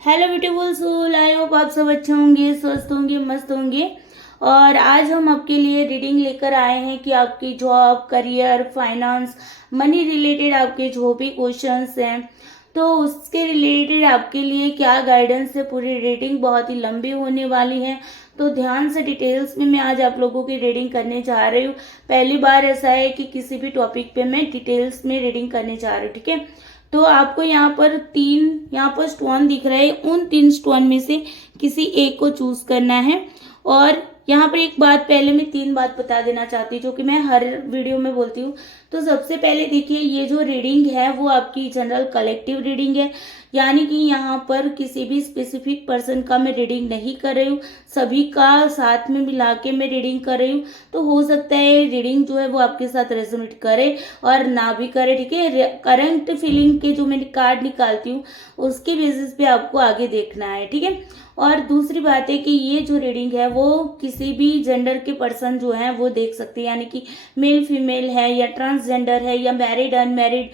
Hello beautiful soul, I hope आप सब अच्छे होंगे, स्वस्थ होंगे, मस्त होंगे। और आज हम आपके लिए रीडिंग लेकर आए हैं कि आपकी job, career, finance, money related आपके जो भी क्वेश्चंस हैं तो उसके रिलेटेड आपके लिए क्या गाइडेंस है। पूरी रीडिंग बहुत ही लंबी होने वाली है, तो ध्यान से डिटेल्स में मैं आज आप लोगों की रीडिंग करने जा रही हूँ। पहली बार ऐसा है कि किसी भी टॉपिक पे मैं डिटेल्स में रीडिंग करने जा रही हूँ, ठीक है। तो आपको यहाँ पर स्टोन दिख रहे हैं, उन 3 स्टोन में से किसी एक को चूज करना है। और यहाँ पर एक बात, पहले मैं 3 बात बता देना चाहती हूँ जो कि मैं हर वीडियो में बोलती हूँ। तो सबसे पहले देखिए, ये जो रीडिंग है वो आपकी जनरल कलेक्टिव रीडिंग है, यानी कि यहाँ पर किसी भी स्पेसिफिक पर्सन का मैं रीडिंग नहीं कर रही हूँ, सभी का साथ में मिला के मैं रीडिंग कर रही हूँ। तो हो सकता है रीडिंग जो है वो आपके साथ रेजोनेट करे और ना भी करे, ठीक है। करंट फीलिंग के जो मैं कार्ड निकालती हूँ उसके बेसिस पे आपको आगे देखना है, ठीक है। और दूसरी बात है कि ये जो रीडिंग है वो किसी भी जेंडर के पर्सन जो है वो देख सकते हैं, यानी कि मेल फीमेल है या ट्रांसजेंडर है या मैरिड अनमैरिड,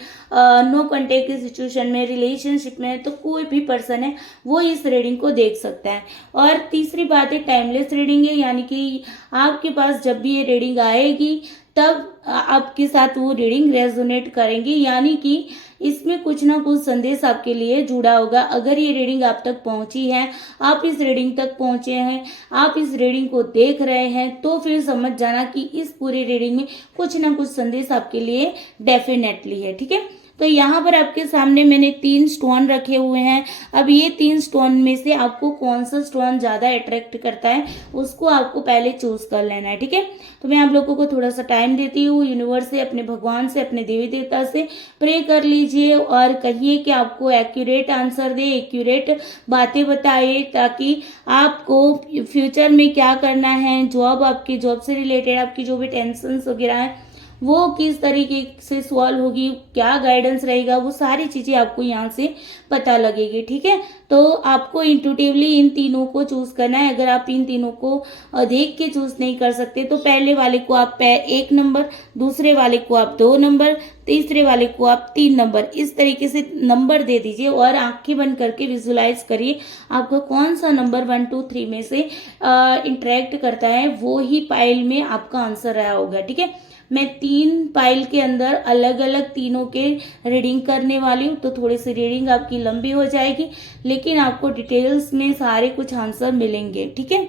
नो कॉन्टेक्ट की सिचुएशन में, रिलेशनशिप में है, तो कोई भी पर्सन है वो इस रीडिंग को देख सकता है। और तीसरी बात है, टाइमलेस रीडिंग है, यानी कि आपके पास जब भी ये रीडिंग आएगी तब आपके साथ वो रीडिंग रेजोनेट करेंगी, यानी कि इसमें कुछ ना कुछ संदेश आपके लिए जुड़ा होगा। अगर ये रीडिंग आप तक पहुंची है, आप इस रीडिंग तक पहुंचे हैं, आप इस रीडिंग को देख रहे हैं, तो फिर समझ जाना कि इस पूरी रीडिंग में कुछ ना कुछ संदेश आपके लिए डेफिनेटली है, ठीक है। तो यहाँ पर आपके सामने मैंने 3 स्टोन रखे हुए हैं। अब ये 3 स्टोन में से आपको कौन सा स्टोन ज्यादा अट्रैक्ट करता है उसको आपको पहले चूज कर लेना है, ठीक है। तो मैं आप लोगों को थोड़ा सा टाइम देती हूँ, यूनिवर्स से, अपने भगवान से, अपने देवी देवता से प्रे कर लीजिए और कहिए कि आपको एक्यूरेट आंसर दे, एक्यूरेट बातें बताए, ताकि आपको फ्यूचर में क्या करना है, जॉब, आपकी जॉब से रिलेटेड आपकी जो भी टेंशन वगैरह है वो किस तरीके से सॉल्व होगी, क्या गाइडेंस रहेगा, वो सारी चीजें आपको यहाँ से पता लगेगी, ठीक है। तो आपको इंट्यूटिवली इन तीनों को चूज करना है। अगर आप इन तीनों को देख के चूज नहीं कर सकते तो पहले वाले को आप 1 नंबर, दूसरे वाले को आप 2 नंबर, तीसरे वाले को आप 3 नंबर, इस तरीके से नंबर दे दीजिए और आंखें बंद करके विजुलाइज करिए आपका कौन सा नंबर 1 2 3 में से इंटरेक्ट करता है, वो ही पाइल में आपका आंसर रहा होगा, ठीक है। मैं 3 पाइल के अंदर अलग अलग तीनों के रीडिंग करने वाली हूँ, तो थोड़ी सी रीडिंग आपकी लंबी हो जाएगी, लेकिन आपको डिटेल्स में सारे कुछ आंसर मिलेंगे, ठीक है।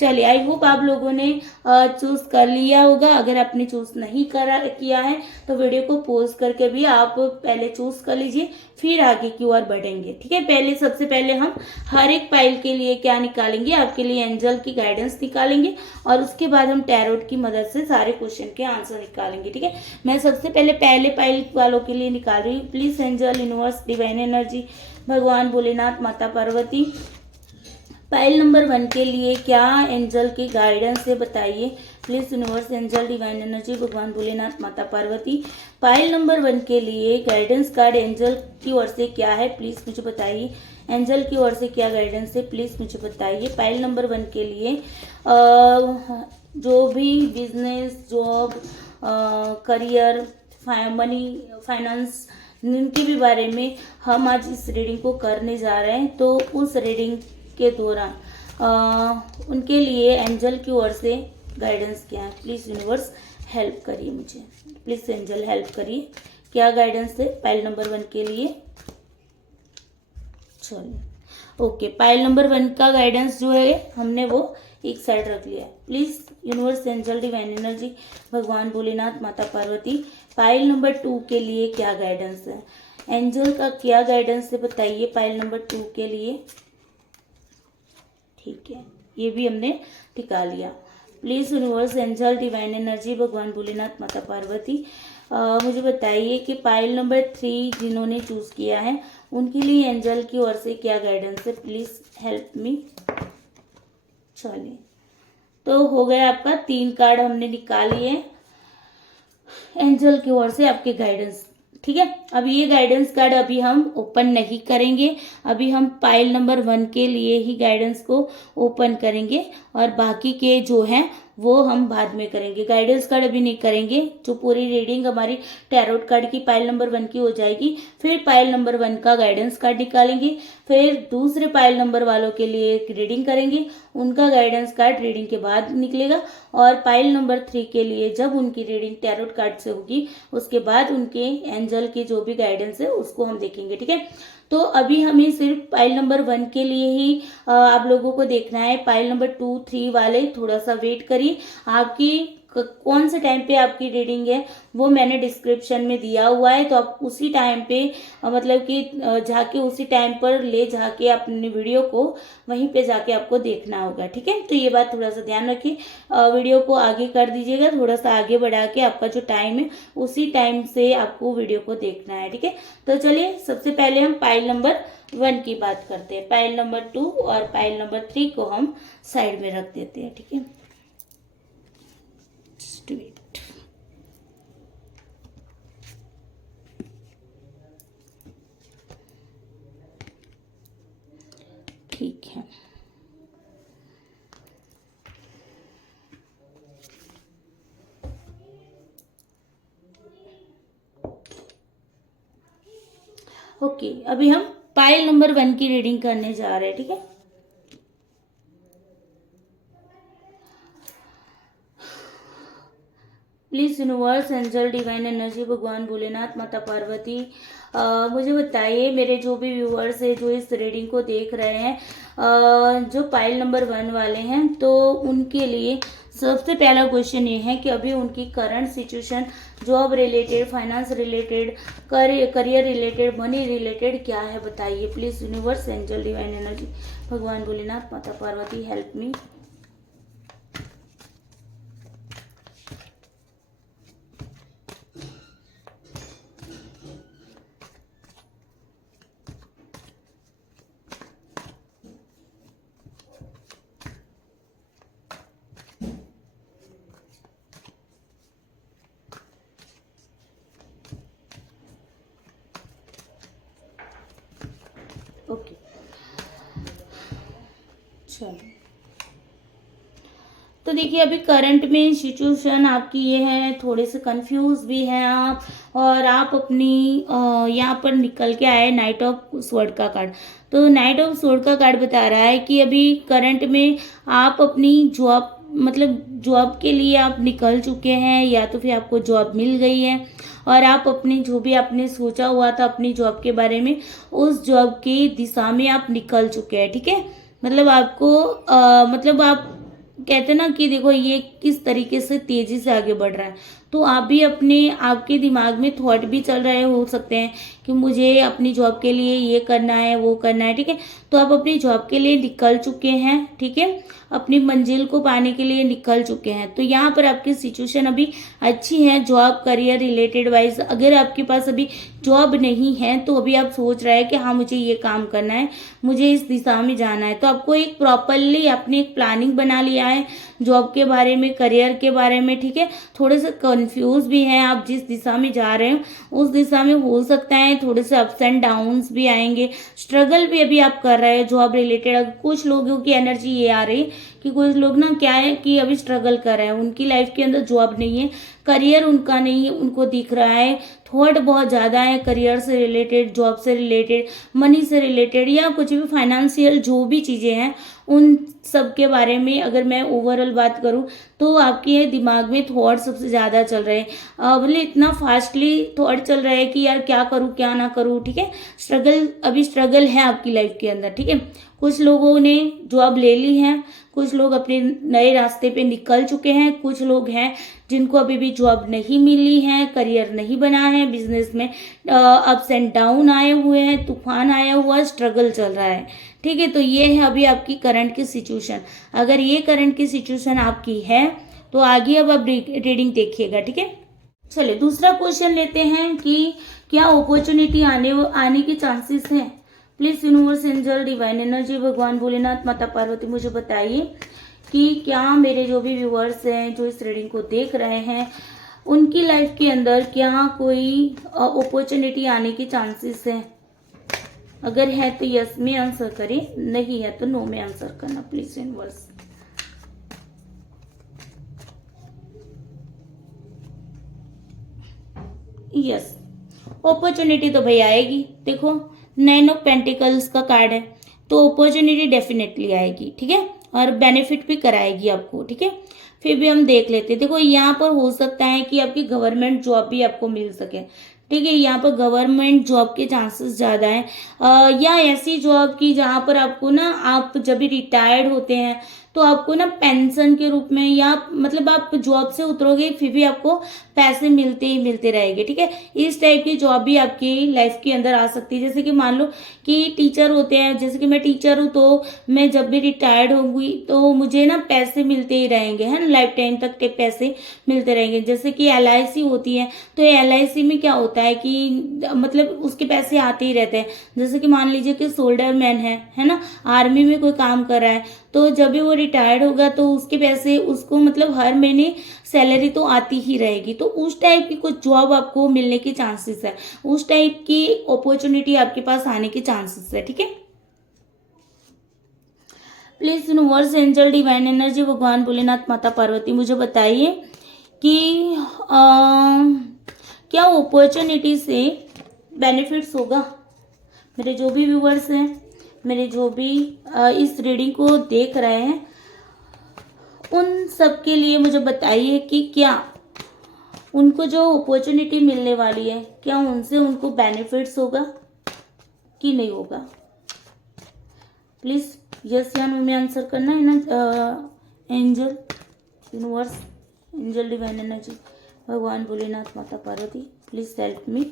चलिए, आई होप आप लोगों ने चूज कर लिया होगा। अगर आपने चूज नहीं किया है तो वीडियो को पॉज करके भी आप पहले चूज कर लीजिए, फिर आगे की ओर बढ़ेंगे, ठीक है। सबसे पहले हम हर एक पाइल के लिए क्या निकालेंगे, आपके लिए एंजल की गाइडेंस निकालेंगे और उसके बाद हम टैरोट की मदद से सारे क्वेश्चन के आंसर निकालेंगे, ठीक है। मैं सबसे पहले पाइल वालों के लिए निकाल रही हूँ। Please angel, universe, divine energy, भगवान भोलेनाथ, माता पार्वती, पाइल नंबर 1 के लिए क्या एंजल की गाइडेंस है बताइए। Please universe, angel, divine energy, भगवान भोलेनाथ, माता पार्वती, पाइल नंबर 1 के लिए गाइडेंस कार्ड एंजल की ओर से क्या है, प्लीज मुझे बताइए। एंजल की ओर से क्या गाइडेंस है, प्लीज मुझे बताइए। पाइल नंबर 1 के लिए जो भी business, job, career, money, finance, इनके भी बारे में हम आज इस रीडिंग को करने जा रहे हैं। तो उस रीडिंग के दौरान उनके लिए एंजल की ओर से गाइडेंस क्या है, प्लीज यूनिवर्स हेल्प करिए मुझे, प्लीज एंजल हेल्प करिए, क्या गाइडेंस है पाइल नंबर 1 के लिए। चलिए, ओके, पाइल नंबर 1 का गाइडेंस जो है हमने वो एक साइड रख लिया है। Please universe, angel, divine energy, भगवान भोलेनाथ, माता पार्वती, पाइल नंबर 2 के लिए क्या गाइडेंस है, एंजल का क्या गाइडेंस है बताइए पाइल नंबर 2 के लिए। ठीक है, ये भी हमने टिका लिया। Please universe, angel, divine energy, भगवान भोलेनाथ, माता पार्वती, मुझे बताइए कि पाइल नंबर 3 जिन्होंने चूज किया है उनके लिए एंजल की ओर से क्या गाइडेंस है, प्लीज हेल्प मी। चलिए, तो हो गया आपका 3 कार्ड हमने निकाली है एंजल की ओर से आपके गाइडेंस, ठीक है। अब ये गाइडेंस कार्ड अभी हम ओपन नहीं करेंगे, अभी हम पाइल नंबर 1 के लिए ही गाइडेंस को ओपन करेंगे और बाकी के जो हैं वो हम बाद में करेंगे। गाइडेंस कार्ड अभी नहीं करेंगे। जो पूरी रीडिंग हमारी टैरोट कार्ड की पाइल नंबर 1 की हो जाएगी, फिर पाइल नंबर 1 का गाइडेंस कार्ड निकालेंगे, फिर दूसरे पाइल नंबर वालों के लिए एक रीडिंग करेंगे, उनका गाइडेंस कार्ड रीडिंग के बाद निकलेगा, और पाइल नंबर 3 के लिए जब उनकी रीडिंग टैरोट कार्ड से होगी उसके बाद उनके एंजल की जो भी गाइडेंस है उसको हम देखेंगे। ठीक है, तो अभी हमें सिर्फ पाइल नंबर 1 के लिए ही आप लोगों को देखना है। पाइल नंबर 2, 3 वाले थोड़ा सा वेट करिए। आपकी कौन से टाइम पे आपकी रीडिंग है वो मैंने डिस्क्रिप्शन में दिया हुआ है, तो आप उसी टाइम पे मतलब कि जाके उसी टाइम पर ले जाके अपनी वीडियो को वहीं पे जाके आपको देखना होगा। ठीक है, तो ये बात थोड़ा सा ध्यान रखिए। वीडियो को आगे कर दीजिएगा, थोड़ा सा आगे बढ़ा के आपका जो टाइम है उसी टाइम से आपको वीडियो को देखना है। ठीक है, तो चलिए सबसे पहले हम पाइल नंबर 1 की बात करते हैं। पाइल नंबर 2 और पाइल नंबर 3 को हम साइड में रख देते हैं। ठीक है, वेट। ठीक है, ओके, अभी हम पाइल नंबर 1 की रीडिंग करने जा रहे हैं। ठीक है, please universe, angel, divine energy, भगवान भोलेनाथ, माता पार्वती, मुझे बताइए मेरे जो भी व्यूअर्स है जो इस रीडिंग को देख रहे हैं, जो पाइल नंबर 1 वाले हैं, तो उनके लिए सबसे पहला क्वेश्चन ये है कि अभी उनकी current situation job related, finance related, career related, money related क्या है, बताइए please universe, angel, divine energy, भगवान भोलेनाथ, माता पार्वती, हेल्प मी। ओके, चलो, तो देखिए अभी करंट में सिचुएशन आपकी ये है, थोड़े से कंफ्यूज भी हैं आप, और आप अपनी यहाँ पर निकल के आए नाइट ऑफ स्वॉर्ड का कार्ड। तो नाइट ऑफ स्वॉर्ड का कार्ड बता रहा है कि अभी करंट में आप अपनी जॉब, मतलब जॉब के लिए आप निकल चुके हैं, या तो फिर आपको जॉब मिल गई है और आप अपनी जो भी आपने सोचा हुआ था अपनी जॉब के बारे में, उस जॉब की दिशा में आप निकल चुके हैं। ठीक है, मतलब आपको मतलब आप कहते ना कि देखो ये किस तरीके से तेजी से आगे बढ़ रहा है, तो आप भी अपने, आपके दिमाग में थॉट भी चल रहे हो सकते हैं कि मुझे अपनी जॉब के लिए ये करना है, वो करना है। ठीक है, तो आप अपनी जॉब के लिए निकल चुके हैं। ठीक है, अपनी मंजिल को पाने के लिए निकल चुके हैं। तो यहाँ पर आपकी सिचुएशन अभी अच्छी है जॉब करियर रिलेटेड वाइज। अगर आपके पास अभी जॉब नहीं है तो अभी आप सोच रहे हैं कि हाँ मुझे ये काम करना है, मुझे इस दिशा में जाना है, तो आपको एक प्रॉपरली आपने एक प्लानिंग बना लिया है जॉब के बारे में, करियर के बारे में। ठीक है, थोड़े से कंफ्यूज भी हैं आप जिस दिशा में जा रहे हैं उस दिशा में, हो सकता है थोड़े से अप्स एंड डाउन्स भी आएंगे, स्ट्रगल भी अभी आप कर रहे हैं जॉब रिलेटेड। कुछ लोगों की एनर्जी ये आ रही कि कुछ लोग ना क्या है कि अभी स्ट्रगल कर रहे हैं, उनकी लाइफ के अंदर जॉब नहीं है, करियर उनका नहीं है, उनको दिख रहा है थॉट बहुत ज़्यादा है करियर से रिलेटेड, जॉब से रिलेटेड, मनी से रिलेटेड, या कुछ भी फाइनेंशियल जो भी चीज़ें हैं उन सब के बारे में अगर मैं ओवरऑल बात करूं तो आपके दिमाग में थॉट सबसे ज़्यादा चल रहे हैं। मतलब इतना फास्टली थॉट चल रहा है कि यार क्या करूं क्या ना करूं। ठीक है, स्ट्रगल, अभी स्ट्रगल है आपकी लाइफ के अंदर। ठीक है, कुछ लोगों ने जॉब ले ली है, कुछ लोग अपने नए रास्ते पे निकल चुके हैं, कुछ लोग हैं जिनको अभी भी जॉब नहीं मिली है, करियर नहीं बना है, बिजनेस में अप्स एंड डाउन आए हुए हैं, तूफान आया हुआ, स्ट्रगल चल रहा है। ठीक है, तो ये है अभी आपकी करंट की सिचुएशन। अगर ये करंट की सिचुएशन आपकी है तो आगे अब आप रीडिंग देखिएगा। ठीक है, चलिए दूसरा क्वेश्चन लेते हैं कि क्या अपॉर्चुनिटी आने के चांसेस हैं। Please universe, angel, divine energy, भगवान भोलेनाथ, माता पार्वती, मुझे बताइए कि क्या मेरे जो भी व्यूअर्स हैं जो इस रीडिंग को देख रहे हैं उनकी लाइफ के अंदर क्या कोई अपॉर्चुनिटी आने के चांसेस हैं। अगर है तो यस में आंसर करें, नहीं है तो नो में आंसर करना प्लीज यूनिवर्स। यस, अपॉर्चुनिटी तो भाई आएगी। देखो, 9 ऑफ पेंटिकल्स का कार्ड है, तो अपॉर्चुनिटी डेफिनेटली आएगी, ठीक है, और बेनिफिट भी कराएगी आपको, ठीक है। फिर भी हम देख लेते हैं। देखो, यहाँ पर हो सकता है कि आपकी गवर्नमेंट जॉब भी आपको मिल सके, ठीक है। यहाँ पर गवर्नमेंट जॉब के चांसेस ज़्यादा हैं, या ऐसी जॉब की जहाँ पर आपको ना, आप जब भी रिटायर्ड होते हैं तो आपको ना पेंशन के रूप में, या मतलब आप जॉब से उतरोगे फिर भी आपको पैसे मिलते ही मिलते रहेंगे, ठीक है। इस टाइप की जॉब भी आपकी लाइफ के अंदर आ सकती है। जैसे कि मान लो कि टीचर होते हैं, जैसे कि मैं टीचर हूँ, तो मैं जब भी रिटायर्ड होंगी तो मुझे ना पैसे मिलते ही रहेंगे, है ना, लाइफ टाइम तक के पैसे मिलते रहेंगे। जैसे कि LIC होती है, तो LIC में क्या होता है कि मतलब उसके पैसे आते ही रहते हैं। जैसे कि मान लीजिए कि सोल्डर मैन है ना, आर्मी में कोई काम कर रहा है, तो जब भी वो रिटायर्ड होगा तो उसके पैसे उसको मतलब हर महीने सैलरी तो आती ही रहेगी। तो उस टाइप की कुछ जॉब आपको मिलने के चांसेस है, उस टाइप की अपॉर्चुनिटी आपके पास आने के चांसेस है, ठीक है। Please universe, angel, divine energy, भगवान भोलेनाथ, माता पार्वती, मुझे बताइए कि क्या अपॉर्चुनिटी से बेनिफिट्स होगा। मेरे जो भी व्यूवर्स हैं, मेरे जो भी इस रीडिंग को देख रहे हैं, उन सब के लिए मुझे बताइए कि क्या उनको जो अपॉर्चुनिटी मिलने वाली है, क्या उनसे उनको बेनिफिट्स होगा कि नहीं होगा। प्लीज यस या नो में आंसर करना है ना। Angel, universe, angel, divine energy, भगवान भोलेनाथ, माता Parvati, please help me.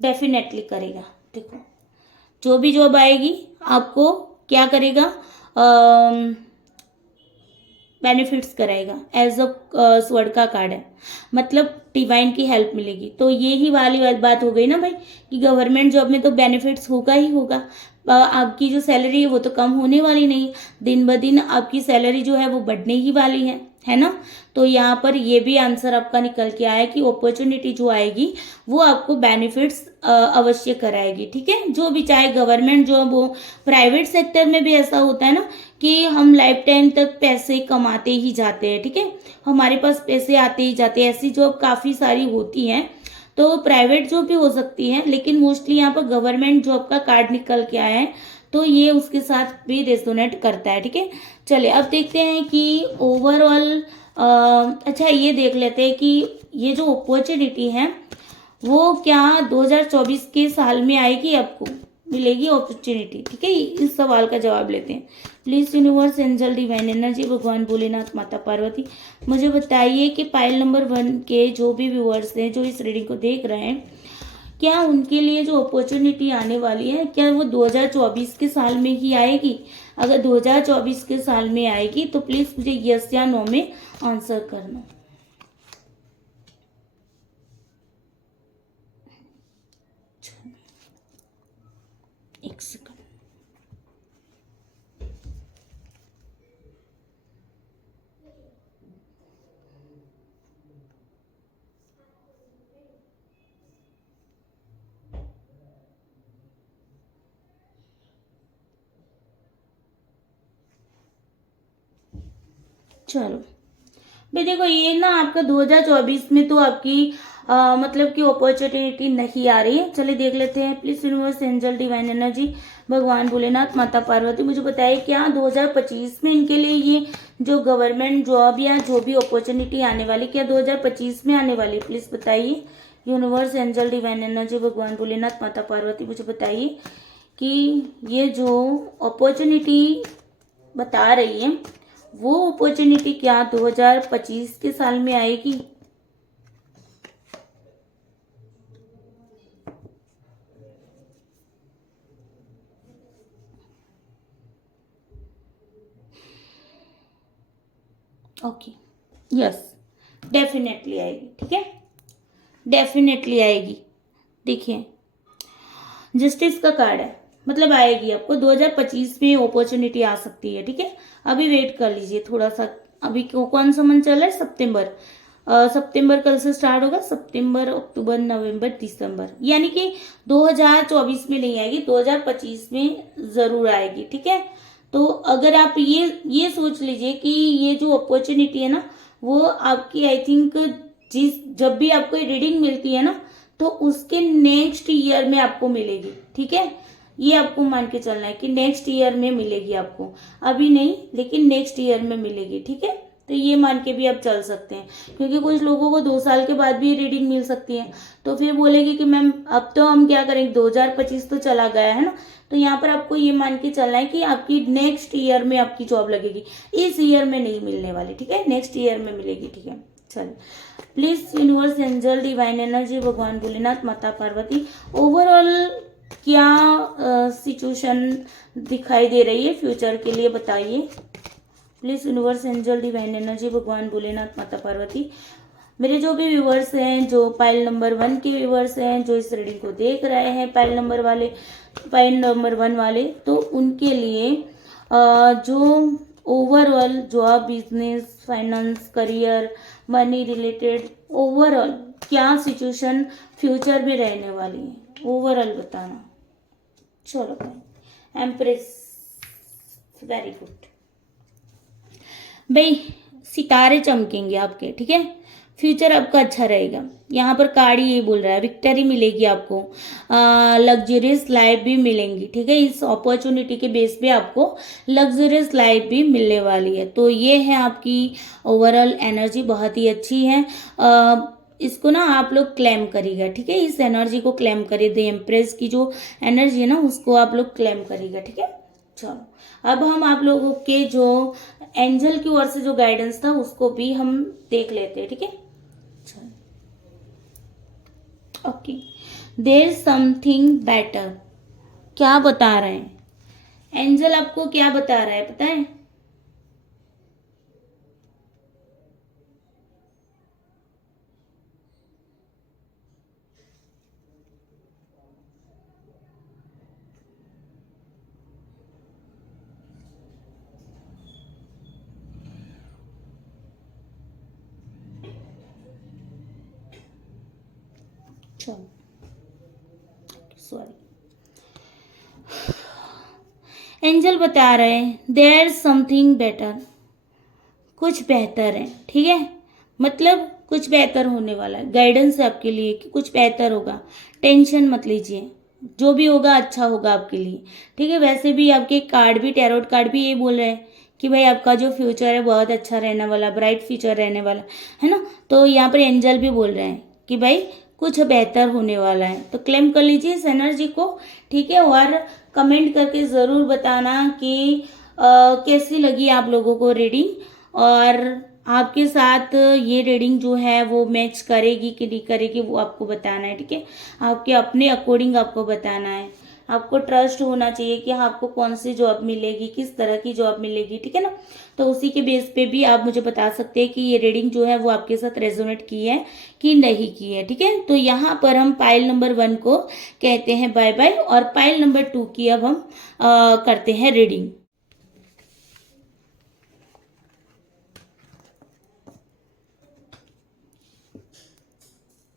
Definitely करेगा। देखो, जो भी जॉब आएगी आपको क्या करेगा, बेनिफिट्स कराएगा। एज अ स्वर्ड का कार्ड है, मतलब डिवाइन की हेल्प मिलेगी। तो ये ही वाली बात हो गई ना भाई, कि गवर्नमेंट जॉब में तो बेनिफिट्स होगा ही होगा। आपकी जो सैलरी है वो तो कम होने वाली नहीं, दिन ब दिन आपकी सैलरी जो है वो बढ़ने ही वाली है ना। तो यहाँ पर ये भी आंसर आपका निकल के आया कि अपॉर्चुनिटी जो आएगी वो आपको बेनिफिट्स अवश्य कराएगी, ठीक है। जो भी, चाहे गवर्नमेंट जॉब हो, प्राइवेट सेक्टर में भी ऐसा होता है ना कि हम लाइफ टाइम तक पैसे कमाते ही जाते हैं, ठीक है, हमारे पास पैसे आते ही जाते हैं। ऐसी जॉब काफ़ी सारी होती हैं, तो प्राइवेट जॉब भी हो सकती है, लेकिन मोस्टली यहाँ पर गवर्नमेंट जॉब का कार्ड निकल के आया है, तो ये उसके साथ भी रेजोनेट करता है, ठीक है। चलिए अब देखते हैं कि ओवरऑल, अच्छा ये देख लेते हैं कि ये जो अपॉर्चुनिटी है वो क्या 2024 के साल में आएगी, आपको मिलेगी अपॉर्चुनिटी, ठीक है। इस सवाल का जवाब लेते हैं। Please universe, angel, divine energy, भगवान भोलेनाथ, माता पार्वती, मुझे बताइए कि पाइल नंबर 1 के जो भी व्यूअर्स हैं जो इस रीडिंग को देख रहे हैं, क्या उनके लिए जो अपॉर्चुनिटी आने वाली है क्या वो 2024 के साल में ही आएगी। अगर 2024 के साल में आएगी तो प्लीज मुझे यस या नो में आंसर करना। एक सेकंड। चलो भाई, देखो ये ना आपका 2024 में तो आपकी मतलब कि अपॉर्चुनिटी नहीं आ रही है। चलिए देख लेते हैं। Please universe, angel, divine energy, भगवान भोलेनाथ, माता पार्वती, मुझे बताइए क्या 2025 में इनके लिए ये जो गवर्नमेंट जॉब या जो भी अपॉर्चुनिटी आने वाली, क्या 2025 में आने वाली, प्लीज बताइए। यूनिवर्स, एंजल, डिवाइन एनर्जी, भगवान भोलेनाथ, माता पार्वती, मुझे बताइए कि ये जो अपॉर्चुनिटी बता रही है वो अपॉर्चुनिटी क्या 2025 के साल में आएगी। ओके, यस, डेफिनेटली आएगी, ठीक है, डेफिनेटली आएगी। देखिए, जस्टिस का कार्ड है, मतलब आएगी आपको 2025 में अपॉर्चुनिटी आ सकती है, ठीक है। अभी वेट कर लीजिए थोड़ा सा। अभी कौन सा मंथ चल रहा है, सितंबर। सितंबर कल से स्टार्ट होगा, सितंबर, अक्टूबर, नवंबर, दिसंबर, यानी कि 2024 में नहीं आएगी, 2025 में जरूर आएगी, ठीक है। तो अगर आप ये सोच लीजिए कि ये जो अपॉर्चुनिटी है ना वो आपकी आई थिंक जब भी आपको रीडिंग मिलती है ना, तो उसके नेक्स्ट ईयर में आपको मिलेगी, ठीक है। ये आपको मान के चलना है कि नेक्स्ट ईयर में मिलेगी आपको, अभी नहीं लेकिन नेक्स्ट ईयर में मिलेगी, ठीक है। तो ये मान के भी आप चल सकते हैं, क्योंकि कुछ लोगों को 2 साल के बाद भी रीडिंग मिल सकती है, तो फिर बोलेगी कि मैम अब तो हम क्या करेंगे, 2025 तो चला गया है ना। तो यहाँ पर आपको ये मान के चलना है कि आपकी नेक्स्ट ईयर में आपकी जॉब लगेगी, इस ईयर में नहीं मिलने वाली, ठीक है, नेक्स्ट ईयर में मिलेगी, ठीक है। चलिए, please universe, angel, divine energy, भगवान भोलेनाथ, माता पार्वती, ओवरऑल क्या सिचुएशन दिखाई दे रही है फ्यूचर के लिए, बताइए please universe, angel, divine energy, भगवान भोलेनाथ, माता पार्वती। मेरे जो भी व्यूवर्स हैं, जो पाइल नंबर 1 के व्यूवर्स हैं, जो इस रीडिंग को देख रहे हैं, पाइल नंबर 1 वाले, तो उनके लिए जो overall job, business, finance, career, money related overall क्या सिचुएशन फ्यूचर में रहने वाली है, ओवरऑल बताना। चलो भाई, एम्प्रेस, वेरी गुड भाई, सितारे चमकेंगे आपके, ठीक है, फ्यूचर आपका अच्छा रहेगा। यहाँ पर कार्ड ये बोल रहा है विक्ट्री मिलेगी आपको, लग्जरियस लाइफ भी मिलेंगी, ठीक है। इस अपॉर्चुनिटी के बेस पे आपको लग्जरियस लाइफ भी मिलने वाली है। तो ये है आपकी ओवरऑल एनर्जी, बहुत ही अच्छी है। इसको ना आप लोग क्लेम करिएगा, ठीक है, इस एनर्जी को क्लेम करिए, द एम्प्रेस की जो एनर्जी है ना उसको आप लोग क्लेम करिएगा, ठीक है। चलो, अब हम आप लोगों के जो एंजल की ओर से जो गाइडेंस था उसको भी हम देख लेते हैं, ठीक है। ओके, देयर समथिंग बेटर, क्या बता रहे हैं एंजल, आपको क्या बता रहा है पता है? सॉरी, एंजल बता रहे हैं देयर समथिंग बेटर, कुछ बेहतर है, ठीक है, मतलब कुछ बेहतर होने वाला है। गाइडेंस है आपके लिए कि कुछ बेहतर होगा, टेंशन मत लीजिए, जो भी होगा अच्छा होगा आपके लिए, ठीक है। वैसे भी आपके कार्ड भी, टैरोट कार्ड भी ये बोल रहे हैं कि भाई आपका जो फ्यूचर है बहुत अच्छा रहने वाला, ब्राइट फ्यूचर रहने वाला है ना। तो यहाँ पर एंजल भी बोल रहे हैं कि भाई कुछ बेहतर होने वाला है। तो क्लेम कर लीजिए इस एनर्जी को, ठीक है, और कमेंट करके ज़रूर बताना कि कैसी लगी आप लोगों को रीडिंग, और आपके साथ ये रीडिंग जो है वो मैच करेगी कि नहीं करेगी वो आपको बताना है, ठीक है। आपके अपने अकॉर्डिंग आपको बताना है, आपको ट्रस्ट होना चाहिए कि हाँ आपको कौन सी जॉब मिलेगी, किस तरह की जॉब मिलेगी, ठीक है ना। तो उसी के बेस पे भी आप मुझे बता सकते हैं कि ये रीडिंग जो है वो आपके साथ रेजोनेट की है कि नहीं की है, ठीक है। तो यहाँ पर हम पाइल नंबर 1 को कहते हैं बाय बाय, और पाइल नंबर 2 की अब हम करते हैं रीडिंग।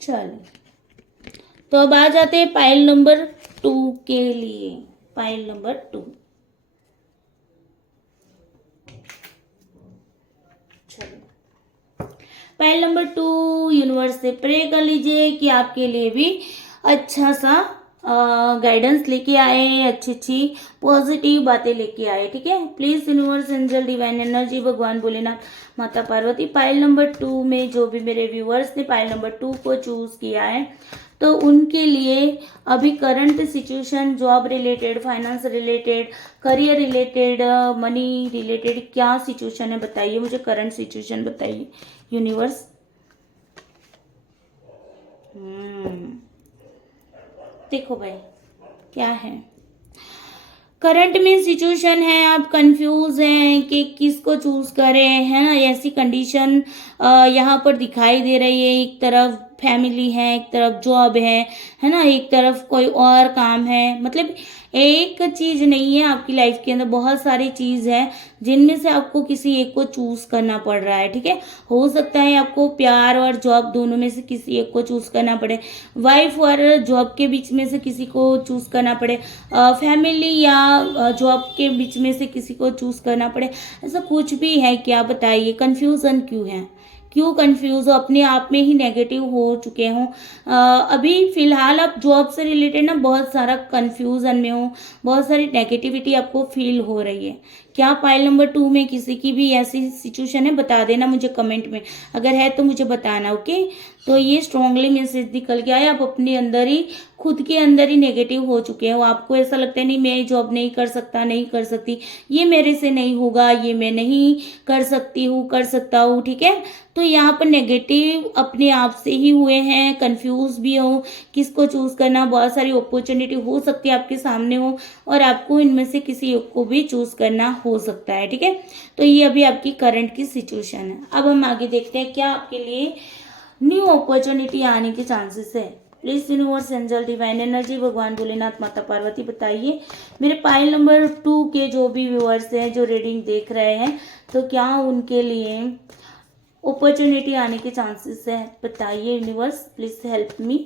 चलो, तो अब आ जाते हैं पाइल नंबर 2 के लिए। पाइल नंबर 2, चलो, पाइल नंबर 2 यूनिवर्स से प्रे कर लीजिए कि आपके लिए भी अच्छा सा गाइडेंस लेके आए, अच्छी अच्छी पॉजिटिव बातें लेके आए, ठीक है। Please universe, angel, divine energy, भगवान भोलेनाथ, माता पार्वती, पाइल नंबर 2 में जो भी मेरे व्यूअर्स ने पाइल नंबर 2 को चूज किया है, तो उनके लिए अभी current situation, job related, finance related, career related, money related क्या सिचुएशन है बताइए मुझे, करंट सिचुएशन बताइए यूनिवर्स। देखो भाई क्या है, करंट में सिचुएशन है, आप कंफ्यूज हैं कि किसको चूज करें, है ना, ऐसी कंडीशन यहाँ पर दिखाई दे रही है। एक तरफ फैमिली है, एक तरफ जॉब है ना, एक तरफ कोई और काम है, मतलब एक चीज नहीं है आपकी लाइफ के अंदर, बहुत सारी चीज है जिनमें से आपको किसी एक को चूज करना पड़ रहा है, ठीक है। हो सकता है आपको प्यार और जॉब दोनों में से किसी एक को चूज करना पड़े, वाइफ और जॉब के बीच में से किसी को चूज करना पड़े, फैमिली या जॉब के बीच में से किसी को चूज करना पड़े, ऐसा कुछ भी है क्या बताइए, कंफ्यूजन क्यों है, क्यों कंफ्यूज हो, अपने आप में ही नेगेटिव हो चुके हो, अभी फिलहाल आप जॉब से रिलेटेड ना बहुत सारा कंफ्यूजन में हो, बहुत सारी नेगेटिविटी आपको फील हो रही है। क्या पाइल नंबर 2 में किसी की भी ऐसी सिचुएशन है, बता देना मुझे कमेंट में, अगर है तो मुझे बताना। ओके, तो ये स्ट्रांगली मैसेज निकल के आया, आप अपने अंदर ही, खुद के अंदर ही नेगेटिव हो चुके हो, आपको ऐसा लगता है नहीं मैं जॉब नहीं कर सकता, नहीं कर सकती, ये मेरे से नहीं होगा, ये मैं नहीं कर सकती हूँ, कर सकता हूँ, ठीक है। तो यहाँ पर नेगेटिव अपने आप से ही हुए हैं, कंफ्यूज भी हो किसको चूज करना, बहुत सारी अपॉर्चुनिटी हो सकती है आपके सामने हो, और आपको इनमें से किसी एक को भी चूज करना हो सकता है, ठीक है। तो ये अभी आपकी करंट की सिचुएशन है। अब हम आगे देखते हैं क्या आपके लिए न्यू अपॉर्चुनिटी आने के चांसेस है। Please universe, angel, divine energy, भगवान भोलेनाथ, माता पार्वती बताइए मेरे पाइल नंबर 2 के जो भी व्यूअर्स हैं जो रीडिंग देख रहे हैं, तो क्या उनके लिए अपॉर्चुनिटी आने के चांसेस है, बताइए यूनिवर्स, प्लीज हेल्प मी।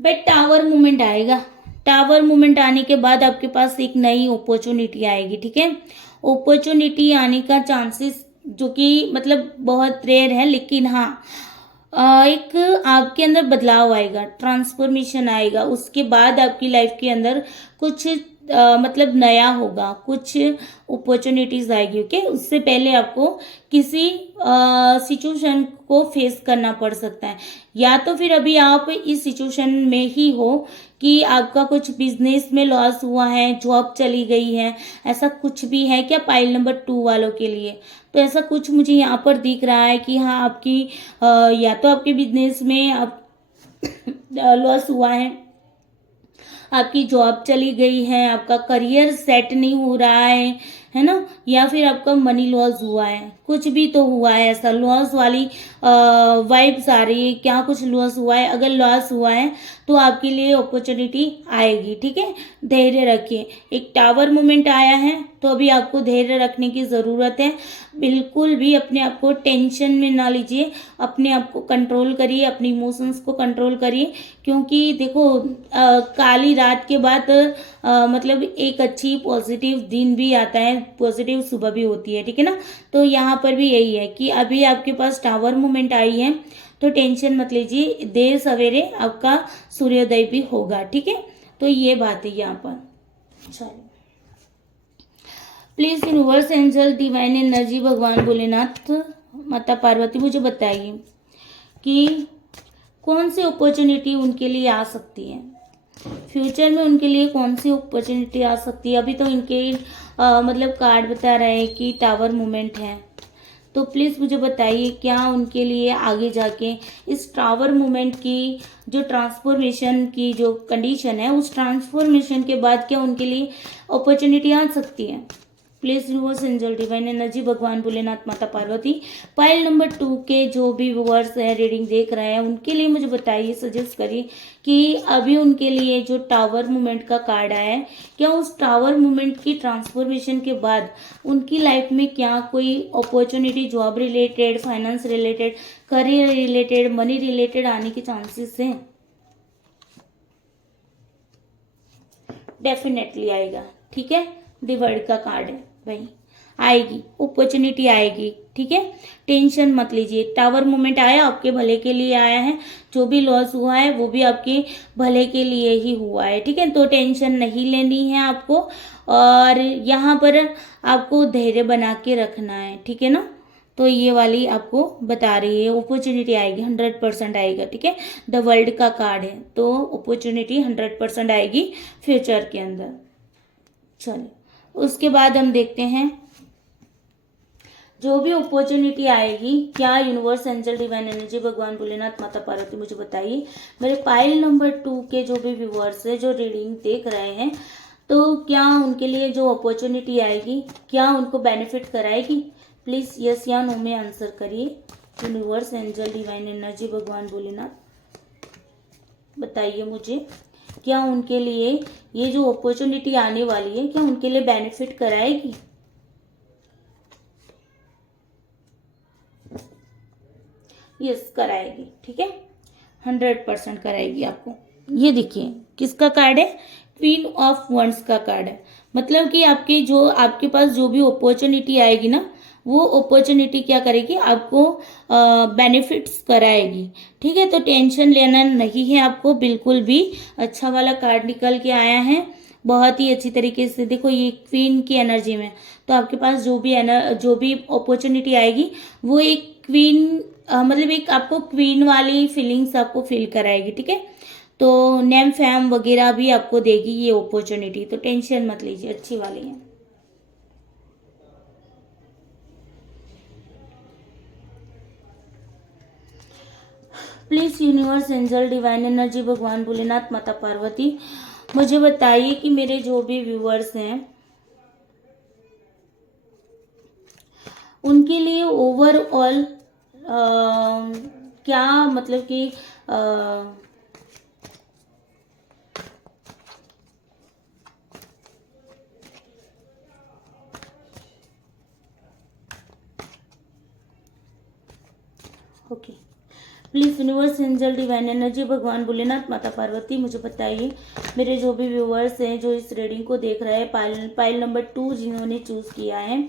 भाई टावर मूवमेंट आएगा, टावर मूवमेंट आने के बाद आपके पास एक नई अपॉर्चुनिटी आएगी, ठीक है। अपॉर्चुनिटी आने का चांसेस जो कि मतलब बहुत रेयर है, लेकिन हाँ एक आपके अंदर बदलाव आएगा, ट्रांसफॉर्मेशन आएगा, उसके बाद आपकी लाइफ के अंदर कुछ मतलब नया होगा, कुछ अपॉर्चुनिटीज आएगी। ओके, उससे पहले आपको किसी सिचुएशन को फेस करना पड़ सकता है, या तो फिर अभी आप इस सिचुएशन में ही हो कि आपका कुछ बिजनेस में लॉस हुआ है, जॉब चली गई है, ऐसा कुछ भी है क्या पाइल नंबर 2 वालों के लिए। तो ऐसा कुछ मुझे यहाँ पर दिख रहा है कि हाँ आपकी या तो आपके बिजनेस में आप लॉस हुआ है, आपकी जॉब चली गई है, आपका करियर सेट नहीं हो रहा है ना, या फिर आपका मनी लॉस हुआ है, कुछ भी तो हुआ है, ऐसा लॉस वाली वाइब्स आ रही है, क्या कुछ लॉस हुआ है। अगर लॉस हुआ है तो आपके लिए अपॉर्चुनिटी आएगी, ठीक है, धैर्य रखिए। एक टावर मोमेंट आया है, तो अभी आपको धैर्य रखने की ज़रूरत है, बिल्कुल भी अपने आप को टेंशन में ना लीजिए, अपने आप को कंट्रोल करिए, अपने इमोशंस को कंट्रोल करिए, क्योंकि देखो काली रात के बाद मतलब एक अच्छी पॉजिटिव दिन भी आता है, पॉजिटिव सुबह भी होती है, ठीक है ना। तो यहाँ पर भी यही है कि अभी आपके पास टावर मूवमेंट आई है, तो टेंशन मत लीजिए, देर सवेरे आपका सूर्योदय भी होगा, ठीक है। तो ये बात है यहाँ पर। चलिए, please universe, angel, divine energy, भगवान भोलेनाथ, माता पार्वती मुझे बताइए कि कौन सी अपॉर्चुनिटी उनके लिए आ सकती है, फ्यूचर में उनके लिए कौन सी अपॉर्चुनिटी आ सकती है। अभी तो इनके मतलब कार्ड बता रहे हैं कि टावर मूवमेंट है, तो प्लीज़ मुझे बताइए क्या उनके लिए आगे जाके इस टावर मूवमेंट की जो ट्रांसफॉर्मेशन की जो कंडीशन है, उस ट्रांसफॉर्मेशन के बाद क्या उनके लिए अपॉर्चुनिटी आ सकती है। Please universe, angel, divine energy, भगवान भोलेनाथ, माता पार्वती, पाइल नंबर 2 के जो भी व्यूअर्स है रीडिंग देख रहे हैं उनके लिए मुझे बताइए, सजेस्ट करिए कि अभी उनके लिए जो टावर मूवमेंट का कार्ड आया है, क्या उस टावर मूवमेंट की ट्रांसफॉर्मेशन के बाद उनकी लाइफ में क्या कोई opportunity job related, finance related, career related, money related आने के चांसेस हैं। डेफिनेटली आएगा, ठीक है, डिवर्ड का कार्ड है भाई, आएगी अपॉर्चुनिटी आएगी, ठीक है, टेंशन मत लीजिए। टावर मूवमेंट आया आपके भले के लिए आया है, जो भी लॉस हुआ है वो भी आपके भले के लिए ही हुआ है, ठीक है। तो टेंशन नहीं लेनी है आपको, और यहाँ पर आपको धैर्य बना के रखना है, ठीक है ना। तो ये वाली आपको बता रही है अपॉर्चुनिटी आएगी, 100% आएगा, ठीक है। द वर्ल्ड का कार्ड है, तो अपॉर्चुनिटी 100% आएगी फ्यूचर के अंदर। चलिए, उसके बाद हम देखते हैं जो भी अपॉर्चुनिटी आएगी, क्या यूनिवर्स, एंजल, डिवाइन एनर्जी, भगवान भोलेनाथ, माता पार्वती मुझे बताइए मेरे पाइल नंबर 2 के जो भी व्यूअर्स है जो रीडिंग देख रहे हैं, तो क्या उनके लिए जो अपॉर्चुनिटी आएगी क्या उनको बेनिफिट कराएगी। प्लीज यस या नो में आंसर करिए। यूनिवर्स, एंजल, डिवाइन एनर्जी, भगवान भोलेनाथ बताइए मुझे, क्या उनके लिए ये जो अपॉर्चुनिटी आने वाली है क्या उनके लिए बेनिफिट कराएगी। यस, कराएगी, ठीक है, 100% कराएगी आपको। ये देखिए किसका कार्ड है, क्वीन ऑफ वंड्स का कार्ड है। मतलब कि आपके पास जो भी अपॉर्चुनिटी आएगी ना, वो अपॉर्चुनिटी क्या करेगी, आपको बेनिफिट्स कराएगी। ठीक है, तो टेंशन लेना नहीं है आपको बिल्कुल भी। अच्छा वाला कार्ड निकल के आया है, बहुत ही अच्छी तरीके से। देखो ये क्वीन की एनर्जी में, तो आपके पास जो भी अपॉर्चुनिटी आएगी वो एक क्वीन मतलब एक आपको क्वीन वाली फीलिंग्स आपको फील कराएगी। ठीक है, तो नेम फैम वगैरह भी आपको देगी ये अपॉर्चुनिटी, तो टेंशन मत लीजिए, अच्छी वाली है। Please universe, angel, divine energy, भगवान भोलेनाथ, माता पार्वती, मुझे बताइए कि मेरे जो भी व्यूअर्स हैं उनके लिए ओवरऑल क्या मतलब कि okay, please universe, angel, divine energy, भगवान भोलेनाथ, माता पार्वती, मुझे बताइए मेरे जो भी व्यूअर्स हैं जो इस रीडिंग को देख रहे हैं, पाइल नंबर 2 जिन्होंने चूज किया है,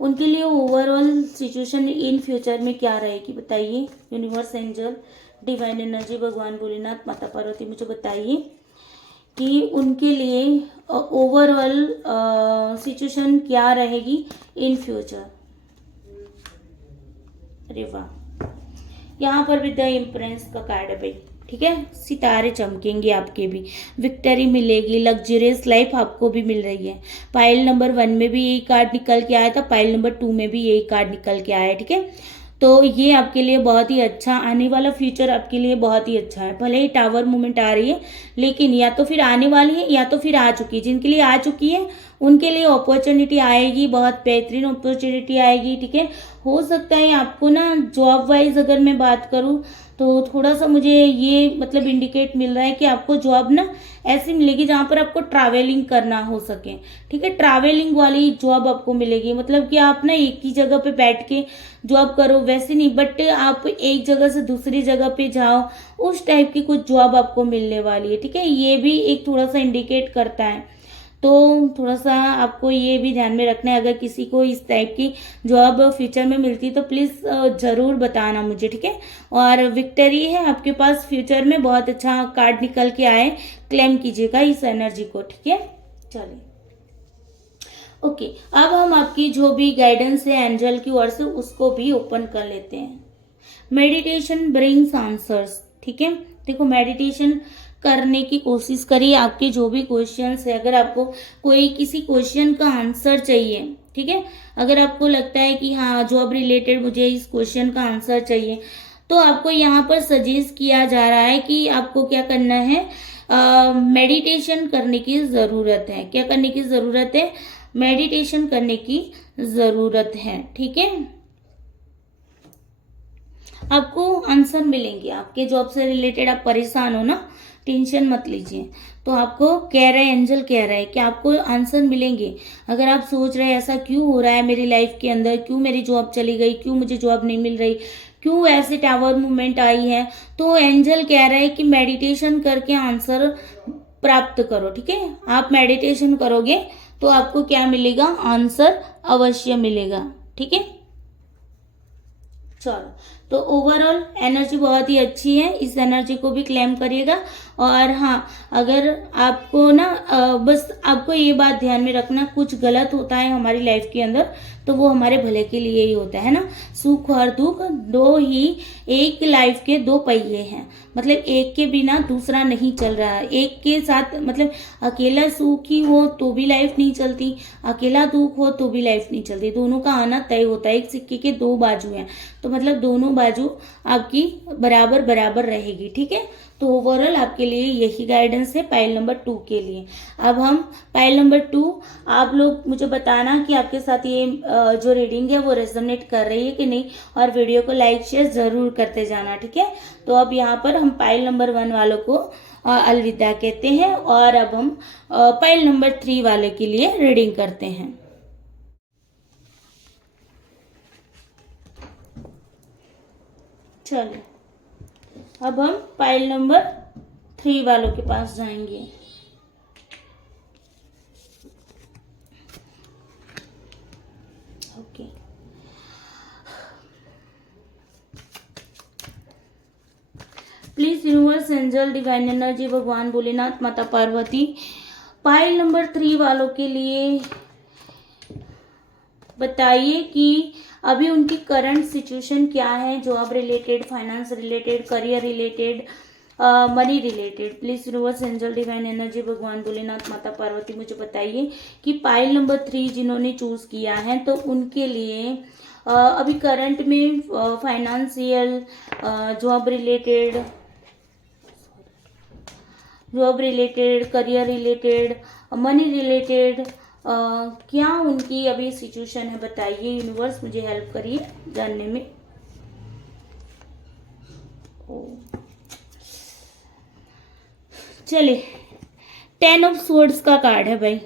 उनके लिए ओवरऑल सिचुएशन इन फ्यूचर में क्या रहेगी, बताइए। यूनिवर्स, एंजल, डिवाइन एनर्जी, भगवान भोलेनाथ, माता पार्वती, मुझे बताइए कि उनके लिए ओवरऑल सिचुएशन क्या रहेगी इन फ्यूचर। अरे वाह, यहाँ पर भी द इम्प्रेस का कार्ड है भाई। ठीक है, सितारे चमकेंगे आपके भी, विक्ट्री मिलेगी, लग्जरियस लाइफ आपको भी मिल रही है। पाइल नंबर 1 में भी यही कार्ड निकल के आया था, पाइल नंबर 2 में भी यही कार्ड निकल के आया है। ठीक है, तो ये आपके लिए बहुत ही अच्छा, आने वाला फ्यूचर आपके लिए बहुत ही अच्छा है। भले ही टावर मूवमेंट आ रही है, लेकिन या तो फिर आने वाली है या तो फिर आ चुकी है। जिनके लिए आ चुकी है उनके लिए अपॉर्चुनिटी आएगी, बहुत बेहतरीन अपॉर्चुनिटी आएगी। ठीक है, हो सकता है आपको ना जॉब वाइज अगर मैं बात करूँ तो थोड़ा सा मुझे ये मतलब इंडिकेट मिल रहा है कि आपको जॉब ना ऐसी मिलेगी जहाँ पर आपको ट्रैवलिंग करना हो सके। ठीक है, ट्रैवलिंग वाली जॉब आपको मिलेगी, मतलब कि आप ना एक ही जगह पे बैठ के जॉब करो वैसे नहीं, बट आप एक जगह से दूसरी जगह पे जाओ, उस टाइप की कुछ जॉब आपको मिलने वाली है। ठीक है, ये भी एक थोड़ा सा इंडिकेट करता है, तो थोड़ा सा आपको ये भी ध्यान में रखना है। अगर किसी को इस टाइप की जॉब फ्यूचर में मिलती है तो प्लीज़ ज़रूर बताना मुझे। ठीक है, और विक्ट्री है आपके पास फ्यूचर में, बहुत अच्छा कार्ड निकल के आए, क्लेम कीजिएगा इस एनर्जी को। ठीक है, चलिए ओके, अब हम आपकी जो भी गाइडेंस है एंजल की ओर से उसको भी ओपन कर लेते हैं। Meditation brings answers. ठीक है, देखो मेडिटेशन करने की कोशिश करिए। आपके जो भी क्वेश्चंस है, अगर आपको कोई किसी क्वेश्चन का आंसर चाहिए, ठीक है, अगर आपको लगता है कि हाँ जॉब रिलेटेड मुझे इस क्वेश्चन का आंसर चाहिए, तो आपको यहाँ पर सजेस्ट किया जा रहा है कि आपको क्या करना है, मेडिटेशन करने की ज़रूरत है। क्या करने की ज़रूरत है, मेडिटेशन करने की ज़रूरत है। ठीक है, आपको आंसर मिलेंगे। आपके जॉब से रिलेटेड आप परेशान हो ना, टेंशन मत लीजिए, तो आपको कह रहे हैं, एंजल कह रहा है कि आपको आंसर मिलेंगे। अगर आप सोच रहे हैं ऐसा क्यों हो रहा है मेरी लाइफ के अंदर, क्यों मेरी जॉब चली गई, क्यों मुझे जॉब नहीं मिल रही, क्यों ऐसे टावर मूवमेंट आई है, तो एंजल कह रहा है कि मेडिटेशन करके आंसर प्राप्त करो। ठीक है, आप मेडिटेशन करोगे तो आपको क्या मिलेगा, आंसर अवश्य मिलेगा। ठीक है, चलो, तो ओवरऑल एनर्जी बहुत ही अच्छी है, इस एनर्जी को भी क्लेम करिएगा। और हाँ, अगर आपको ना बस आपको ये बात ध्यान में रखना, कुछ गलत होता है हमारी लाइफ के अंदर तो वो हमारे भले के लिए ही होता है ना। सुख और दुख दो ही एक लाइफ के दो पहिए हैं, मतलब एक के बिना दूसरा नहीं चल रहा है। एक के साथ मतलब अकेला सुख ही हो तो भी लाइफ नहीं चलती, अकेला दुख हो तो भी लाइफ नहीं चलती, दोनों का आना तय होता है। एक सिक्के के दो बाजू हैं, तो मतलब दोनों बाजू आपकी बराबर बराबर रहेगी। ठीक है, तो ओवरऑल आपके लिए यही गाइडेंस है पाइल नंबर 2 के लिए। अब हम पाइल नंबर 2, आप लोग मुझे बताना कि आपके साथ ये जो रीडिंग है वो रेजोनेट कर रही है कि नहीं, और वीडियो को लाइक शेयर जरूर करते जाना। ठीक है, तो अब यहाँ पर हम पाइल नंबर 1 वालों को अलविदा कहते हैं, और अब हम पाइल नंबर 3 वाले के लिए रीडिंग करते हैं। चलिए, अब हम पाइल नंबर 3 वालों के पास जाएंगे। Please universe angel divine energy भगवान भोलेनाथ माता पार्वती पाइल नंबर 3 वालों के लिए बताइए कि अभी उनकी करंट सिचुएशन क्या है, job related, finance related, career related, money related. Please universe angel divine energy भगवान भोलेनाथ माता पार्वती मुझे बताइए कि पाइल नंबर 3 जिन्होंने चूज किया है तो उनके लिए अभी करंट में financial, job related, career related, money related, क्या उनकी अभी सिचुएशन है बताइए। यूनिवर्स मुझे हेल्प करिए जानने में। चलिए, 10 ऑफ स्वॉर्ड्स का कार्ड है भाई।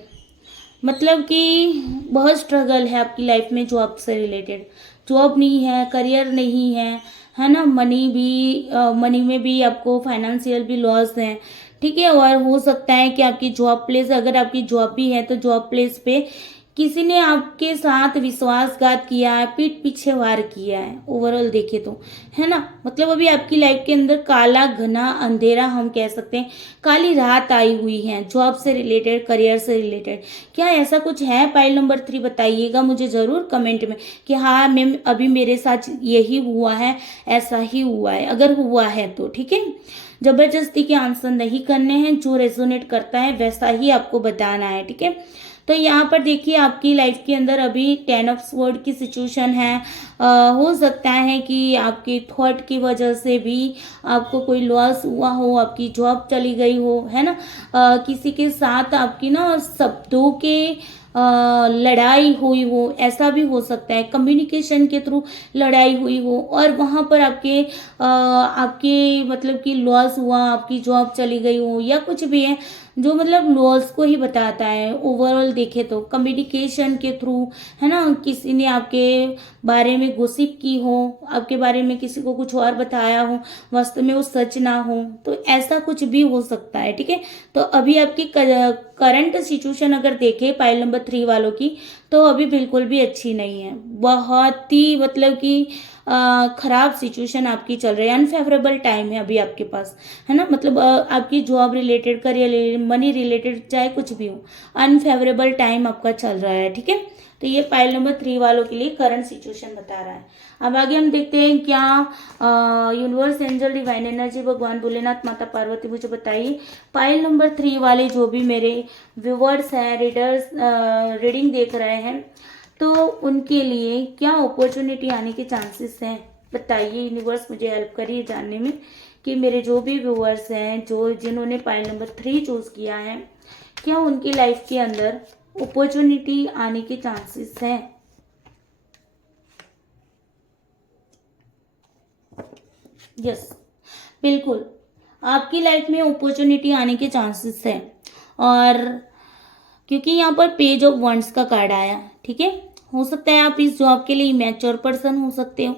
मतलब कि बहुत स्ट्रगल है आपकी लाइफ में जॉब से रिलेटेड। जॉब नहीं है, करियर नहीं है ना, मनी में भी आपको फाइनेंशियल भी लॉस है, ठीक है। और हो सकता है कि आपकी जॉब प्लेस, अगर आपकी जॉब भी है तो जॉब प्लेस पे किसी ने आपके साथ विश्वासघात किया है, पीठ पीछे वार किया है, ओवरऑल देखे तो, है ना। मतलब अभी आपकी लाइफ के अंदर काला घना अंधेरा, हम कह सकते हैं काली रात आई हुई है जॉब से रिलेटेड, करियर से रिलेटेड। क्या ऐसा कुछ है? पाइल नंबर 3 बताइएगा मुझे जरूर कमेंट में कि हाँ मैम अभी मेरे साथ यही हुआ है, ऐसा ही हुआ है। अगर हुआ है तो ठीक है, जबरदस्ती के आंसर नहीं करने हैं, जो रेजोनेट करता है वैसा ही आपको बताना है, ठीक है। तो यहाँ पर देखिए आपकी लाइफ के अंदर अभी 10 ऑफ स्वॉर्ड की सिचुएशन है। हो सकता है कि आपके थॉट की वजह से भी आपको कोई लॉस हुआ हो, आपकी जॉब चली गई हो, है ना। किसी के साथ आपकी ना शब्दों के लड़ाई हुई हो, ऐसा भी हो सकता है। कम्युनिकेशन के थ्रू लड़ाई हुई हो और वहाँ पर आपके मतलब कि लॉस हुआ, आपकी जॉब चली गई हो या कुछ भी है जो मतलब लॉस को ही बताता है। ओवरऑल देखे तो कम्युनिकेशन के थ्रू, है ना, किसी ने आपके बारे में गॉसिप की हो, आपके बारे में किसी को कुछ और बताया हो, वास्तव में वो सच ना हो, तो ऐसा कुछ भी हो सकता है, ठीक है। तो अभी आपकी करंट सिचुएशन अगर देखें पाइल नंबर 3 वालों की, तो अभी बिल्कुल भी अच्छी नहीं है। बहुत ही मतलब कि खराब सिचुएशन आपकी चल रही है। अनफेवरेबल टाइम है अभी आपके पास, है ना। मतलब आपकी job related, career related, money related, चाहे कुछ भी हो, अनफेवरेबल टाइम आपका चल रहा है, ठीक है। तो ये पाइल नंबर 3 वालों के लिए करंट सिचुएशन बता रहा है। अब आगे हम देखते हैं क्या यूनिवर्स एंजल डिवाइन एनर्जी भगवान भोलेनाथ माता पार्वती मुझे बताइए पाइल नंबर 3 वाले जो भी मेरे व्यूवर्स हैं, रीडर्स, रीडिंग देख रहे हैं, तो उनके लिए क्या अपॉर्चुनिटी आने के चांसेस हैं बताइए। यूनिवर्स मुझे हेल्प करिए जानने में कि मेरे जो भी व्यूवर्स हैं, जिन्होंने पाइल नंबर 3 चूज किया है, क्या उनकी लाइफ के अंदर अपॉर्चुनिटी आने के चांसेस हैं। यस, बिल्कुल आपकी लाइफ में अपॉर्चुनिटी आने के चांसेस हैं। और क्योंकि यहाँ पर पेज ऑफ वंड्स का कार्ड आया, ठीक है, हो सकता है आप इस जॉब के लिए मैच्योर पर्सन हो सकते हो,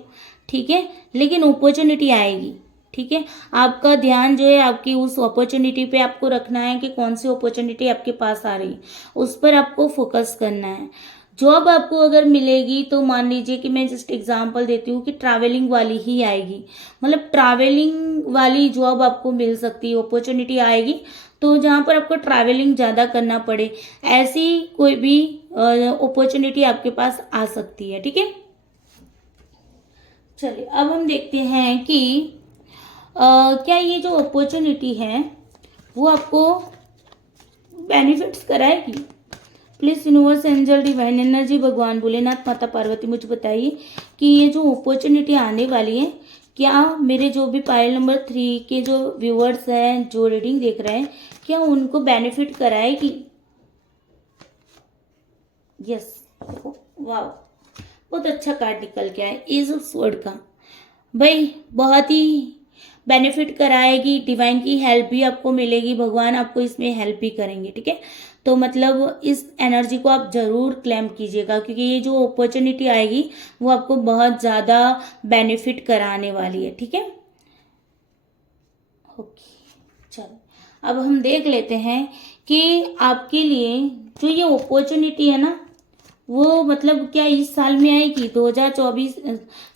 ठीक है, लेकिन अपॉर्चुनिटी आएगी, ठीक है। आपका ध्यान जो है आपकी उस अपॉर्चुनिटी पे आपको रखना है कि कौन सी अपॉर्चुनिटी आपके पास आ रही है, उस पर आपको फोकस करना है। जॉब आपको अगर मिलेगी तो मान लीजिए कि मैं जस्ट एग्जांपल देती हूँ कि ट्रैवलिंग वाली ही आएगी, मतलब ट्रैवलिंग वाली जॉब आपको मिल सकती है, अपॉर्चुनिटी आएगी तो जहाँ पर आपको ट्रैवलिंग ज़्यादा करना पड़े, ऐसी कोई भी अपॉर्चुनिटी आपके पास आ सकती है, ठीक है। चलिए अब हम देखते हैं कि क्या ये जो अपॉर्चुनिटी है वो आपको बेनिफिट्स कराएगी। Please universe angel divine energy भगवान भोलेनाथ माता पार्वती मुझे बताइए कि ये जो अपॉर्चुनिटी आने वाली है, क्या मेरे जो भी पाइल नंबर 3 के जो व्यूअर्स हैं, जो रीडिंग देख रहे हैं, क्या उनको बेनिफिट कराएगी। यस, वाह, बहुत अच्छा कार्ड निकल के आया एज ऑफ स्वॉर्ड का। भाई बहुत ही बेनिफिट कराएगी, डिवाइन की हेल्प भी आपको मिलेगी, भगवान आपको इसमें हेल्प भी करेंगे, ठीक है। तो मतलब इस एनर्जी को आप जरूर क्लेम कीजिएगा क्योंकि ये जो अपॉर्चुनिटी आएगी वो आपको बहुत ज़्यादा बेनिफिट कराने वाली है, ठीक है। ओके, चलो अब हम देख लेते हैं कि आपके लिए जो ये अपॉर्चुनिटी है ना वो मतलब क्या इस साल में आएगी 2024,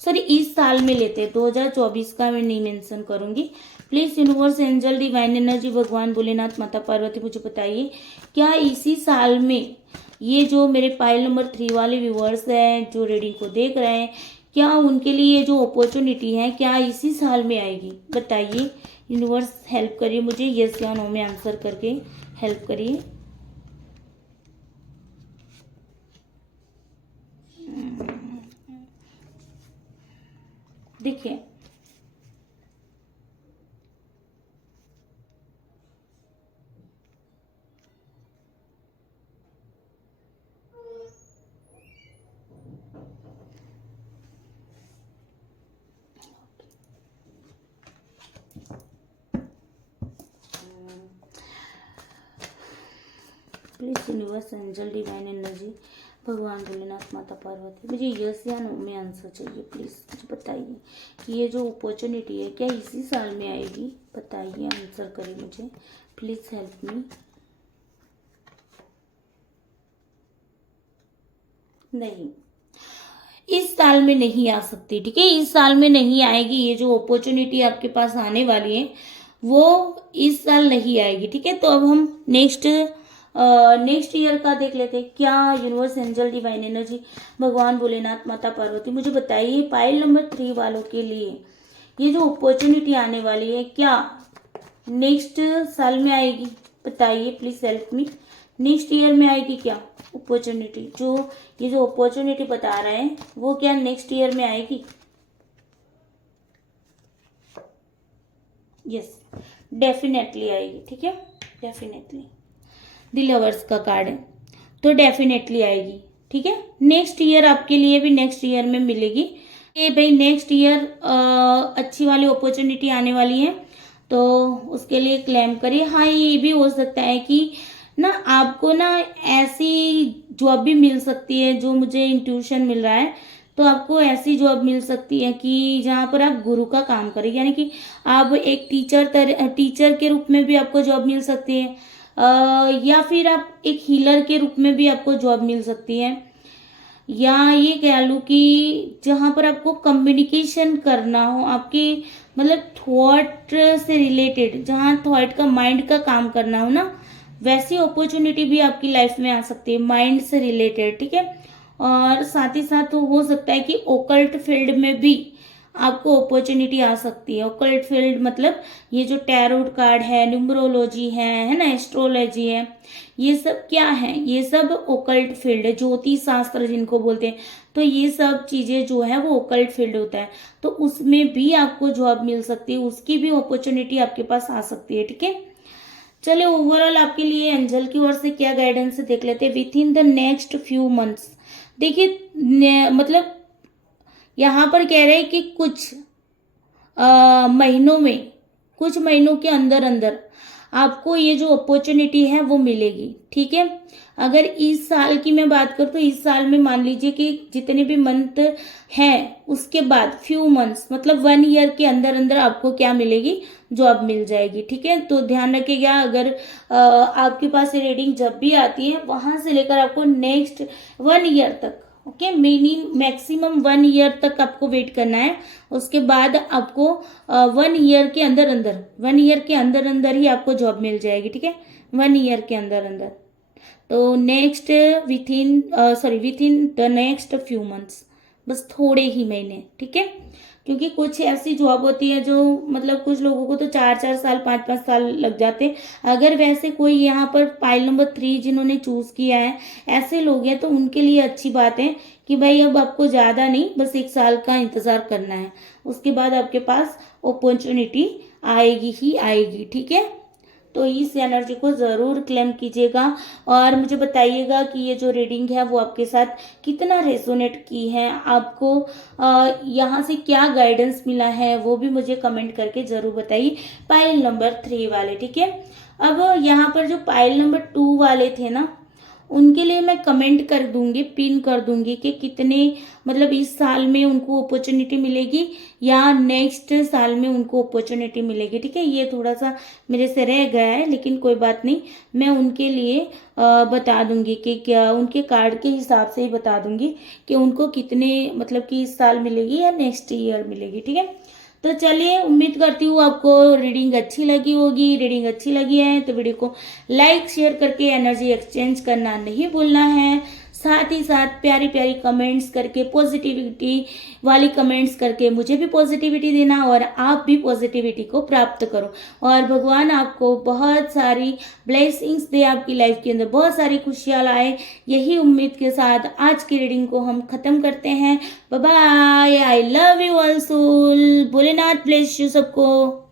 सॉरी इस साल में लेते हैं 2024 का मैं नहीं मेंशन करूंगी। Please universe angel divine energy भगवान भोलेनाथ माता पार्वती मुझे बताइए क्या इसी साल में ये जो मेरे पाइल नंबर 3 वाले व्यूअर्स हैं जो रीडिंग को देख रहे हैं, क्या उनके लिए ये जो अपॉर्चुनिटी है क्या इसी साल में आएगी? बताइए यूनिवर्स, हेल्प करिए मुझे, यस या नो में आंसर करके हेल्प करिए। देखिए please universe angel divine energy भगवान भोलेनाथ माता पार्वती मुझे यस या नो में आंसर चाहिए। प्लीज़ मुझे बताइए कि ये जो अपॉर्चुनिटी है क्या इसी साल में आएगी? बताइए, आंसर करिए मुझे, प्लीज़ हेल्प मी। नहीं, इस साल में नहीं आ सकती, ठीक है, इस साल में नहीं आएगी। ये जो अपॉर्चुनिटी आपके पास आने वाली है वो इस साल नहीं आएगी, ठीक है। तो अब हम नेक्स्ट ईयर का देख लेते हैं। क्या यूनिवर्स एंजल डिवाइन एनर्जी भगवान भोलेनाथ माता पार्वती मुझे बताइए पाइल नंबर 3 वालों के लिए ये जो अपॉर्चुनिटी आने वाली है क्या नेक्स्ट साल में आएगी? बताइए please help me. Next year में आएगी क्या अपॉर्चुनिटी? जो ये जो अपॉर्चुनिटी बता रहे हैं वो क्या नेक्स्ट ईयर में आएगी? यस, डेफिनेटली आएगी, ठीक है, डेफिनेटली। द लवर्स का कार्ड है तो डेफिनेटली आएगी, ठीक है। नेक्स्ट ईयर आपके लिए भी नेक्स्ट ईयर में मिलेगी। ये भाई नेक्स्ट ईयर अच्छी वाली अपॉर्चुनिटी आने वाली है तो उसके लिए क्लेम करिए। हाँ, ये भी हो सकता है कि ना आपको ना ऐसी जॉब भी मिल सकती है, जो मुझे इंट्यूशन मिल रहा है, तो आपको ऐसी जॉब मिल सकती है कि जहाँ पर आप गुरु का काम करें, यानी कि आप एक टीचर के रूप में भी आपको जॉब मिल सकती है, या फिर आप एक हीलर के रूप में भी आपको जॉब मिल सकती है, या ये कह लूँ कि जहाँ पर आपको कम्युनिकेशन करना हो आपके मतलब थॉट से रिलेटेड, जहाँ थॉट का माइंड का काम करना हो ना, वैसी अपॉर्चुनिटी भी आपकी लाइफ में आ सकती है माइंड से रिलेटेड, ठीक है। और साथ ही साथ हो सकता है कि ओकल्ट फील्ड में भी आपको अपॉर्चुनिटी आ सकती है। ओकल्ट फील्ड मतलब ये जो टैरोट कार्ड है, न्यूमरोलॉजी है ना, एस्ट्रोलॉजी है, ये सब क्या है? ये सब ओकल्ट फील्ड है, ज्योतिष शास्त्र जिनको बोलते हैं। तो ये सब चीजें जो है वो ओकल्ट फील्ड होता है, तो उसमें भी आपको जॉब मिल सकती है, उसकी भी अपॉर्चुनिटी आपके पास आ सकती है, ठीक है। चलिए ओवरऑल आपके लिए एंजल की ओर से क्या गाइडेंस है देख लेते हैं। With in the next few months, देखिए मतलब यहाँ पर कह रहे हैं कि कुछ महीनों में, कुछ महीनों के अंदर अंदर आपको ये जो अपॉर्चुनिटी है वो मिलेगी, ठीक है। अगर इस साल की मैं बात करूँ तो इस साल में मान लीजिए कि जितने भी मंथ हैं उसके बाद फ्यू मंथ्स मतलब 1 ईयर के अंदर अंदर आपको क्या मिलेगी? जॉब मिल जाएगी, ठीक है। तो ध्यान रखिएगा, अगर आपके पास रीडिंग जब भी आती है वहां से लेकर आपको नेक्स्ट 1 ईयर तक, ओके, मैक्सिमम 1 ईयर तक आपको वेट करना है। उसके बाद आपको 1 ईयर के अंदर अंदर 1 ईयर के अंदर अंदर ही आपको जॉब मिल जाएगी, ठीक है, 1 ईयर के अंदर अंदर। तो next with in the next few months, बस थोड़े ही महीने, ठीक है। क्योंकि कुछ ऐसी जॉब होती है जो मतलब कुछ लोगों को तो 4-4 साल 5-5 साल लग जाते हैं। अगर वैसे कोई यहाँ पर पाइल नंबर 3 जिन्होंने चूज किया है ऐसे लोग हैं तो उनके लिए अच्छी बात है कि भाई अब आपको ज़्यादा नहीं, बस 1 साल का इंतज़ार करना है, उसके बाद आपके पास अपॉर्चुनिटी आएगी ही आएगी, ठीक है। तो इस एनर्जी को ज़रूर क्लेम कीजिएगा और मुझे बताइएगा कि ये जो रीडिंग है वो आपके साथ कितना रेजोनेट की है, आपको यहाँ से क्या गाइडेंस मिला है वो भी मुझे कमेंट करके ज़रूर बताइए। पाइल नंबर 3 वाले, ठीक है। अब यहाँ पर जो पाइल नंबर 2 वाले थे ना, उनके लिए मैं कमेंट कर दूंगी, पिन कर दूंगी कि कितने मतलब इस साल में उनको अपॉर्चुनिटी मिलेगी या नेक्स्ट साल में उनको अपॉर्चुनिटी मिलेगी। ठीक है, ये थोड़ा सा मेरे से रह गया है, लेकिन कोई बात नहीं, मैं उनके लिए बता दूंगी कि क्या उनके कार्ड के हिसाब से ही बता दूंगी कि उनको कितने मतलब कि इस साल मिलेगी या नेक्स्ट ईयर मिलेगी। ठीक है, तो चलिए, उम्मीद करती हूँ आपको रीडिंग अच्छी लगी होगी। रीडिंग अच्छी लगी है तो वीडियो को लाइक शेयर करके एनर्जी एक्सचेंज करना नहीं भूलना है। साथ ही साथ प्यारी प्यारी कमेंट्स करके, पॉजिटिविटी वाली कमेंट्स करके मुझे भी पॉजिटिविटी देना और आप भी पॉजिटिविटी को प्राप्त करो और भगवान आपको बहुत सारी ब्लेसिंग्स दे, आपकी लाइफ के अंदर बहुत सारी खुशियाँ लाए। यही उम्मीद के साथ आज की रीडिंग को हम खत्म करते हैं। Bye bye, I love you all soul. Bholenath bless you सबको।